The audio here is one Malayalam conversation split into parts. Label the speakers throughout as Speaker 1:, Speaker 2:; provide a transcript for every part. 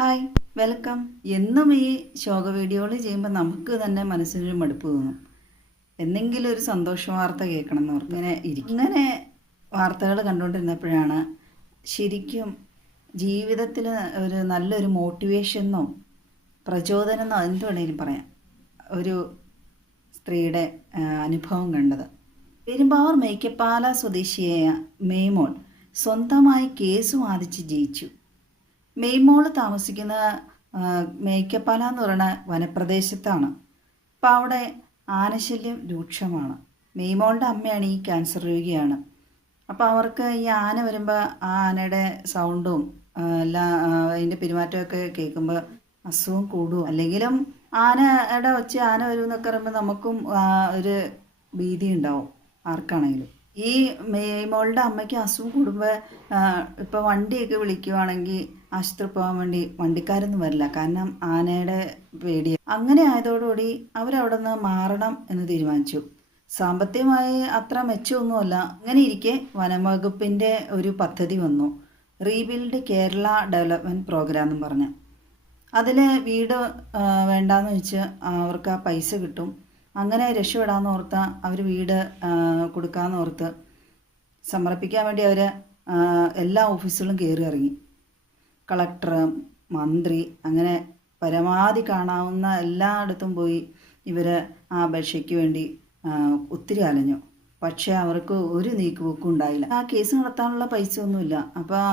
Speaker 1: ഹായ് വെൽക്കം എന്നും ഈ ശോക വീഡിയോകൾ ചെയ്യുമ്പോൾ നമുക്ക് തന്നെ മനസ്സിനൊരു മടുപ്പ് തോന്നും. എന്തെങ്കിലും ഒരു സന്തോഷ വാർത്ത കേൾക്കണം എന്ന് പറഞ്ഞു ഇങ്ങനെ ഇരിക്കും. ഇങ്ങനെ വാർത്തകൾ കണ്ടുകൊണ്ടിരുന്നപ്പോഴാണ് ശരിക്കും ജീവിതത്തിൽ ഒരു നല്ലൊരു മോട്ടിവേഷനോ എന്നോ എന്ത് വേണമെങ്കിലും പറയാം. ഒരു സ്ത്രീയുടെ അനുഭവം കണ്ടത്. പെരുമ്പാവൂർ മേക്കപ്പാല സ്വദേശിയായ മേമോൾ സ്വന്തമായി കേസ് വാദിച്ച് ജയിച്ചു. മെയ്മോൾ താമസിക്കുന്ന മേയ്ക്കപ്പാല എന്ന് പറയുന്ന വനപ്രദേശത്താണ്. അപ്പോൾ അവിടെ ആനശല്യം രൂക്ഷമാണ്. മെയ്മോളുടെ അമ്മയാണ് ഈ ക്യാൻസർ രോഗിയാണ്. അപ്പോൾ അവർക്ക് ഈ ആന വരുമ്പോൾ ആ ആനയുടെ സൗണ്ടും എല്ലാ അതിന്റെ പെരുമാറ്റമൊക്കെ കേൾക്കുമ്പോൾ അസുഖം കൂടും. അല്ലെങ്കിലും ആനയുടെ ഒച്ച ആന വരും എന്നൊക്കെ പറയുമ്പോൾ നമുക്കും ഒരു ഭീതി ഉണ്ടാവും ആർക്കാണെങ്കിലും. ഈ മെയ്മോളിന്റെ അമ്മയ്ക്ക് അസുഖം കൂടുമ്പോൾ ഇപ്പോൾ വണ്ടിയൊക്കെ വിളിക്കുവാണെങ്കിൽ ആശുപത്രി പോകാൻ വേണ്ടി വണ്ടിക്കാരൊന്നും വരില്ല. കാരണം ആനയുടെ പേടി. അങ്ങനെ ആയതോടുകൂടി അവരവിടെ നിന്ന് മാറണം എന്ന് തീരുമാനിച്ചു. സാമ്പത്തികമായി അത്ര മെച്ചമൊന്നുമല്ല. അങ്ങനെ ഇരിക്കെ വനംവകുപ്പിന്റെ ഒരു പദ്ധതി വന്നു. റീബിൽഡ് കേരള ഡെവലപ്മെന്റ് പ്രോഗ്രാം എന്ന് പറഞ്ഞ്. അതിൽ വീട് വേണ്ടാന്ന് വെച്ച് അവർക്ക് ആ പൈസ കിട്ടും. അങ്ങനെ രക്ഷപ്പെടാമെന്ന് ഓർത്ത അവർ വീട് കൊടുക്കാമെന്ന് ഓർത്ത് സമർപ്പിക്കാൻ വേണ്ടി അവർ എല്ലാ ഓഫീസുകളും കയറി ഇറങ്ങി. കളക്ടർ മന്ത്രി അങ്ങനെ പരമാവധി കാണാവുന്ന എല്ലായിടത്തും പോയി ഇവർ ആ അപേക്ഷയ്ക്ക് വേണ്ടി ഒത്തിരി അലഞ്ഞു. പക്ഷേ അവർക്ക് ഒരു നീക്കുപോക്കും ഉണ്ടായില്ല. ആ കേസ് നടത്താനുള്ള പൈസ ഒന്നുമില്ല അപ്പോൾ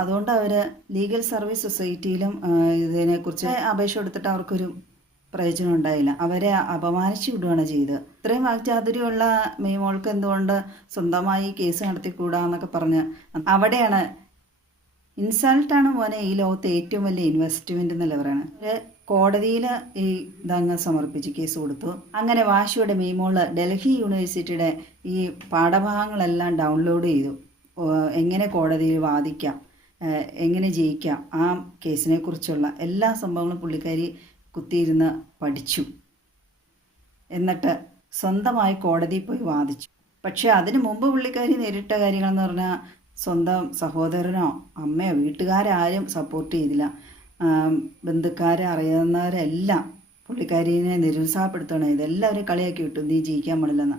Speaker 1: അതുകൊണ്ട് അവർ ലീഗൽ സർവീസ് സൊസൈറ്റിയിലും ഇതിനെക്കുറിച്ച് അപേക്ഷ കൊടുത്തിട്ട് അവർക്കൊരു പ്രയോജനം ഉണ്ടായില്ല. അവരെ അപമാനിച്ചു വിടുകയാണ് ചെയ്തത്. ഇത്രയും വാക്ചാതുര്യമുള്ള മെയ്മോൾക്ക് എന്തുകൊണ്ട് സ്വന്തമായി കേസ് നടത്തിക്കൂടാന്നൊക്കെ പറഞ്ഞ് അവിടെയാണ് ഇൻസൾട്ടാണ് മോനെ ഈ ലോകത്തെ ഏറ്റവും വലിയ ഇൻവെസ്റ്റ്മെന്റ് എന്നല്ല പറയുന്നത് കോടതിയിൽ ഈ ഇതങ്ങ് സമർപ്പിച്ച് കേസ് കൊടുത്തു. അങ്ങനെ വാശിയുടെ മീമോൾ ഡൽഹി യൂണിവേഴ്സിറ്റിയുടെ ഈ പാഠഭാഗങ്ങളെല്ലാം ഡൗൺലോഡ് ചെയ്തു. എങ്ങനെ കോടതിയിൽ വാദിക്കാം എങ്ങനെ ജയിക്കാം ആ കേസിനെ കുറിച്ചുള്ള എല്ലാ സംഭവങ്ങളും പുള്ളിക്കാരി കുത്തിയിരുന്ന് പഠിച്ചു. എന്നിട്ട് സ്വന്തമായി കോടതിയിൽ പോയി വാദിച്ചു. പക്ഷേ അതിനു മുമ്പ് പുള്ളിക്കാരി നേരിട്ട കാര്യങ്ങളെന്ന് പറഞ്ഞാൽ സ്വന്തം സഹോദരനോ അമ്മയോ വീട്ടുകാരാരും സപ്പോർട്ട് ചെയ്തില്ല. ബന്ധുക്കാരെ അറിയാവുന്നവരെല്ലാം പുള്ളിക്കാരിനെ നിരുത്സാഹപ്പെടുത്തണം. ഇതെല്ലാവരും കളിയാക്കി വിട്ടു. നീ ജയിക്കാൻ പാടില്ലെന്ന്.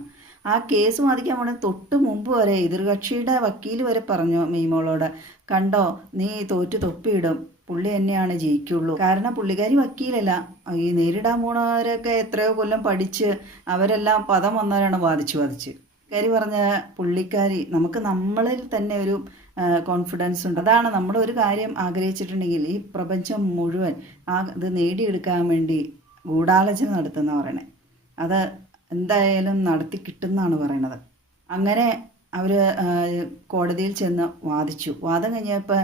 Speaker 1: ആ കേസ് വാദിക്കാൻ പോണ തൊട്ട് മുമ്പ് വരെ എതിർകക്ഷിയുടെ വക്കീൽ വരെ പറഞ്ഞു മീമോളോട് കണ്ടോ നീ തോറ്റു തൊപ്പിയിടും. പുള്ളി തന്നെയാണ് ജയിക്കുള്ളൂ. കാരണം പുള്ളിക്കാരി വക്കീലല്ല. ഈ നേരിടാൻ പോണവരൊക്കെ എത്രയോ കൊല്ലം പഠിച്ച് അവരെല്ലാം പദം വന്നവരാണ് വാദിച്ചു വാദിച്ച്. പുള്ളിക്കാരി പറഞ്ഞ പുള്ളിക്കാരി നമുക്ക് നമ്മളിൽ തന്നെ ഒരു കോൺഫിഡൻസ് ഉണ്ട്. അതാണ് നമ്മൾ ഒരു കാര്യം ആഗ്രഹിച്ചിട്ടുണ്ടെങ്കിൽ ഈ പ്രപഞ്ചം മുഴുവൻ ആ ഇത് നേടിയെടുക്കാൻ വേണ്ടി ഗൂഢാലോചന നടത്തുന്ന പറയണേ. അത് എന്തായാലും നടത്തി കിട്ടുന്നതാണ് പറയണത്. അങ്ങനെ അവർ കോടതിയിൽ ചെന്ന് വാദിച്ചു. വാദം കഴിഞ്ഞപ്പോൾ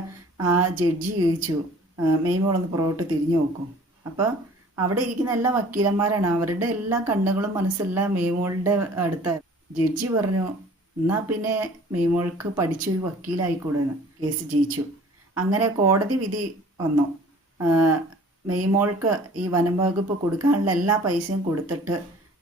Speaker 1: ആ ജഡ്ജി ചോദിച്ചു മെയ്മോളൊന്ന് പുറകോട്ട് തിരിഞ്ഞു നോക്കും. അപ്പോൾ അവിടെ ഇരിക്കുന്ന എല്ലാ വക്കീലന്മാരാണ്. അവരുടെ എല്ലാ കണ്ണുകളും മനസ്സെല്ലാം മെയ്മോളുടെ അടുത്ത ജഡ്ജി പറഞ്ഞു എന്നാൽ പിന്നെ മെയ്മോൾക്ക് പഠിച്ചൊരു വക്കീലായിക്കൂടെന്ന്. കേസ് ജയിച്ചു. അങ്ങനെ കോടതി വിധി വന്നു. മെയ്മോൾക്ക് ഈ വനം വകുപ്പ് കൊടുക്കാനുള്ള എല്ലാ പൈസയും കൊടുത്തിട്ട്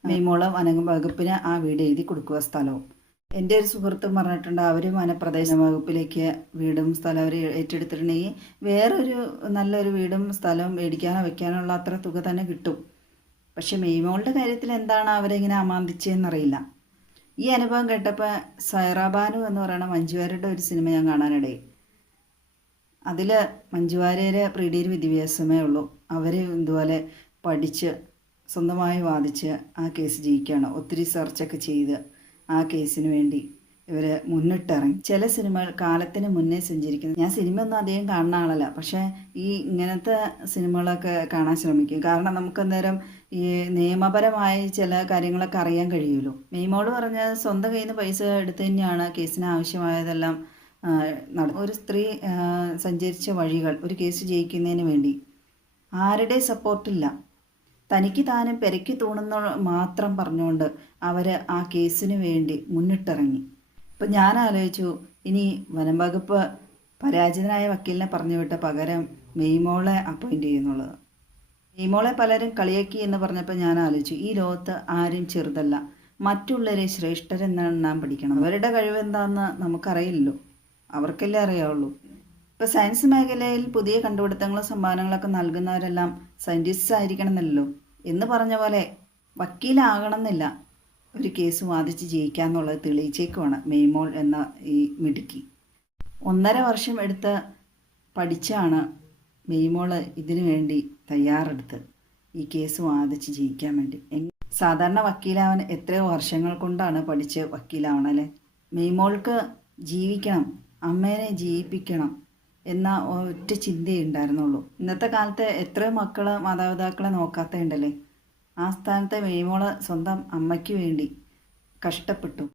Speaker 1: മെയ്മോൾ വനം വകുപ്പിന് ആ വീട് എഴുതി കൊടുക്കുക സ്ഥലവും. എന്റെ ഒരു സുഹൃത്ത് പറഞ്ഞിട്ടുണ്ട് അവർ വനപ്രദേശ വകുപ്പിലേക്ക് വീടും സ്ഥലം അവർ ഏറ്റെടുത്തിട്ടുണ്ടെങ്കിൽ വേറൊരു നല്ലൊരു വീടും സ്ഥലവും മേടിക്കാനോ വെക്കാനോ ഉള്ള അത്ര തുക തന്നെ കിട്ടും. പക്ഷെ മെയ്മോളുടെ കാര്യത്തിൽ എന്താണ് അവരെങ്ങനെ അമാന്തിച്ചതെന്നറിയില്ല. ഈ അനുഭവം കേട്ടപ്പോൾ സൈറാബാനു എന്ന് പറയുന്ന മഞ്ജുവാരുടെ ഒരു സിനിമ ഞാൻ കാണാനിടയായി. അതിൽ മഞ്ജുവാര്യരെ പ്രീഡിയർ വിദ്യാഭ്യാസമേ ഉള്ളൂ. അവർ ഇതുപോലെ പഠിച്ച് സ്വന്തമായി വാദിച്ച് ആ കേസ് ജയിക്കുകയാണ്. ഒത്തിരി സെർച്ചൊക്കെ ചെയ്ത് ആ കേസിന് വേണ്ടി ഇവർ മുന്നിട്ടിറങ്ങി. ചില സിനിമകൾ കാലത്തിന് മുന്നേ സഞ്ചരിക്കുന്നത് ഞാൻ സിനിമ ഒന്നും അധികം കാണുന്ന ആളല്ല. പക്ഷേ ഈ ഇങ്ങനത്തെ സിനിമകളൊക്കെ കാണാൻ ശ്രമിക്കും. കാരണം നമുക്ക് അന്നേരം ഈ നിയമപരമായ ചില കാര്യങ്ങളൊക്കെ അറിയാൻ കഴിയുമല്ലോ. മെയ്മോൾ പറഞ്ഞ സ്വന്തം കയ്യിൽ നിന്ന് പൈസ എടുത്തു തന്നെയാണ് കേസിന് ആവശ്യമായതെല്ലാം നട ഒരു സ്ത്രീ സഞ്ചരിച്ച വഴികൾ ഒരു കേസ് ജയിക്കുന്നതിന് വേണ്ടി. ആരുടെ സപ്പോർട്ടില്ല. തനിക്ക് താനും പെരക്കി തൂണുന്ന മാത്രം പറഞ്ഞുകൊണ്ട് അവർ ആ കേസിന് വേണ്ടി മുന്നിട്ടിറങ്ങി. ഇപ്പം ഞാൻ ആലോചിച്ചു ഇനി വനം വകുപ്പ് പരാജിതനായ വക്കീലിനെ പറഞ്ഞു വിട്ട പകരം മെയ്മോളെ അപ്പോയിന്റ് ചെയ്യുന്നുള്ളത്. മെയ്മോളെ പലരും കളിയാക്കി എന്ന് പറഞ്ഞപ്പോൾ ഞാൻ ആലോചിച്ചു. ഈ ലോകത്ത് ആരും ചെറുതല്ല. മറ്റുള്ളവരെ ശ്രേഷ്ഠരെന്നാണ് നാം പഠിക്കണം. അവരുടെ കഴിവ് എന്താണെന്ന് നമുക്കറിയില്ലല്ലോ. അവർക്കല്ലേ അറിയാവുള്ളൂ. ഇപ്പോൾ സയൻസ് മേഖലയിൽ പുതിയ കണ്ടുപിടുത്തങ്ങളും സമ്മാനങ്ങളൊക്കെ നൽകുന്നവരെല്ലാം സയന്റിസ്റ്റ് ആയിരിക്കണം എന്നല്ലോ എന്ന് പറഞ്ഞ പോലെ വക്കീലാകണം എന്നില്ല ഒരു കേസ് വാദിച്ച് ജയിക്കാന്നുള്ളത് തെളിയിച്ചേക്കുവാണ് മെയ്മോൾ എന്ന ഈ മിടുക്കി. ഒന്നര വർഷം എടുത്ത് പഠിച്ചാണ് മെയ്മോൾ ഇതിനു വേണ്ടി തയ്യാറെടുത്ത് ഈ കേസ് വാദിച്ച് ജയിക്കാൻ വേണ്ടി. സാധാരണ വക്കീലാവാൻ എത്രയോ വർഷങ്ങൾ കൊണ്ടാണ് പഠിച്ച് വക്കീലാവണല്ലേ? മെയ്മോൾക്ക് ജീവിക്കണം അമ്മേനെ ജീവിപ്പിക്കണം എന്ന ഒറ്റ ചിന്തയേ ഉണ്ടായിരുന്നുള്ളൂ. ഇന്നത്തെ കാലത്ത് എത്രയോ മക്കൾ മാതാപിതാക്കളെ നോക്കാത്തതുണ്ടല്ലേ? ആ സ്ഥാനത്തെ മെയ്മോൾ സ്വന്തം അമ്മയ്ക്ക് വേണ്ടി കഷ്ടപ്പെട്ടു.